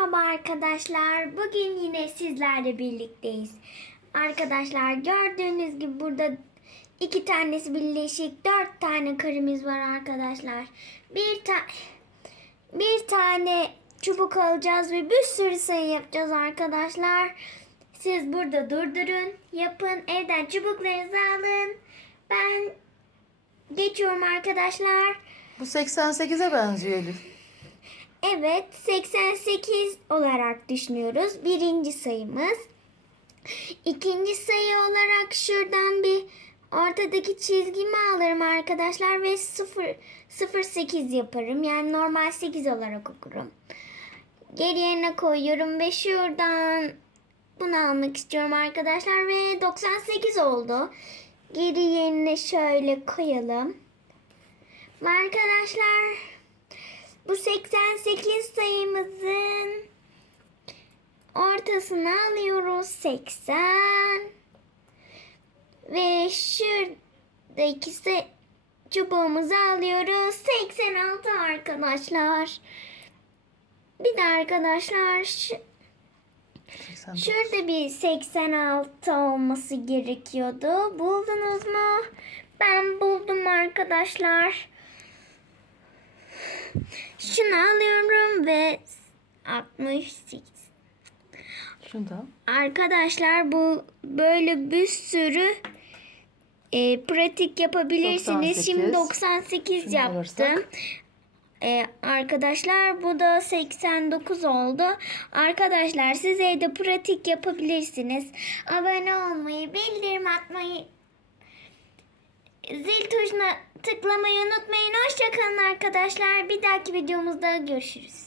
Merhaba arkadaşlar. Bugün yine sizlerle birlikteyiz. Arkadaşlar gördüğünüz gibi burada iki tanesi birleşik dört tane karemiz var arkadaşlar. Bir ta bir tane çubuk alacağız ve bir sürü sayı yapacağız arkadaşlar. Siz burada durdurun, yapın, evden çubuklarınızı alın. Ben geçiyorum arkadaşlar. Bu 88'e benziyor Elif. Evet 88 olarak düşünüyoruz. Birinci sayımız. İkinci sayı olarak şuradan bir ortadaki çizgimi alırım arkadaşlar ve 0 08 yaparım. Yani normal 8 olarak okurum. Geri yerine koyuyorum ve şuradan bunu almak istiyorum arkadaşlar ve 98 oldu. Geri yerine şöyle koyalım. Arkadaşlar bu 88 sayımızın ortasını alıyoruz 80 ve şuradaki çubuğumuzu alıyoruz 86 arkadaşlar. Bir de arkadaşlar şu, 89. şurada bir 86 olması gerekiyordu. Buldunuz mu? Ben buldum arkadaşlar. Şunu alıyorum ve 68. Şunda. Arkadaşlar bu böyle bir sürü e, pratik yapabilirsiniz. 98. Şimdi 98 Şunu yaptım. alırsak. E, arkadaşlar bu da 89 oldu. Arkadaşlar siz evde pratik yapabilirsiniz. Abone olmayı, bildirim atmayı, zil tuşuna tıklamayı unutmayın. Hoşçakalın arkadaşlar. Bir dahaki videomuzda görüşürüz.